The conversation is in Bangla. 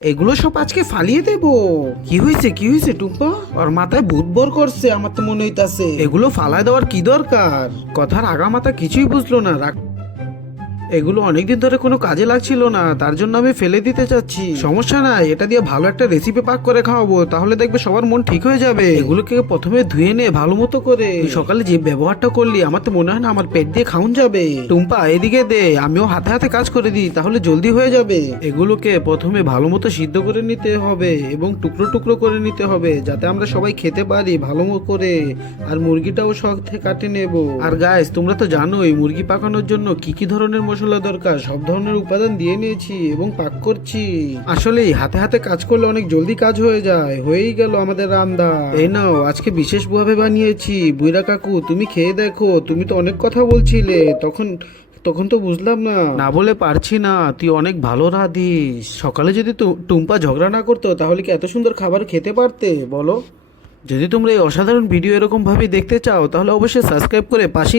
এগুলো সব আজকে ফালিয়ে দেবো। কি হয়েছে টুম্পা? ওর মাথায় ভূত ভর করছে আমার তো মনে হইতাছে। এগুলো ফালায় দেওয়ার কি দরকার? কথার আগা মাথা কিছুই বুঝলো না। এগুলো অনেকদিন ধরে কোনো কাজে লাগছিল না, তার জন্য আমি ফেলে দিতে চাচ্ছি। সমস্যা নাই, এটা দিয়ে ভালো একটা রেসিপি পাক করে খাওয়াবো, তাহলে দেখবে সবার মন ঠিক হয়ে যাবে। এগুলোকে প্রথমে ধুয়ে নে ভালো মতো করে। তুই সকালে যে ব্যবহারটা করলি আমার তো মনে হয় না আমার পেট দিয়ে খাওন যাবে। টুম্পা এদিকে দে, আমিও হাতে হাতে কাজ করে দিই, তাহলে জলদি হয়ে যাবে। এগুলোকে প্রথমে ভালো মতো সিদ্ধ করে নিতে হবে এবং টুকরো টুকরো করে নিতে হবে, যাতে আমরা সবাই খেতে পারি ভালো মতো করে। আর মুরগিটাও সাথে কাটে নেব। আর গাইস, তোমরা তো জানোই মুরগি পাকানোর জন্য কি কি ধরনের মশলা দরকার। সব ধরনের উপাদান দিয়ে নিয়েছি এবং পাক করছি। আসলেই হাতে হাতে কাজ করলে অনেক জলদি কাজ হয়ে যায়। হয়েই গেল আমাদের রান্না। এই নাও, আজকে বিশেষ ভাবে বানিয়েছি। বুইরা কাকু, তুমি খেয়ে দেখো। তুমি তো অনেক কথা বলছিলে তখন তখন তো বুঝলাম না। না বলে পারছি না, তুই অনেক ভালো রাঁধিস। সকালে যদি টুম্পা ঝগড়া না করতো তাহলে কি এত সুন্দর খাবার খেতে পারতে বলো? যদি তোমরা এই অসাধারণ ভিডিও এরকম ভাবে দেখতে চাও তাহলে অবশ্যই সাবস্ক্রাইব করে পাশেই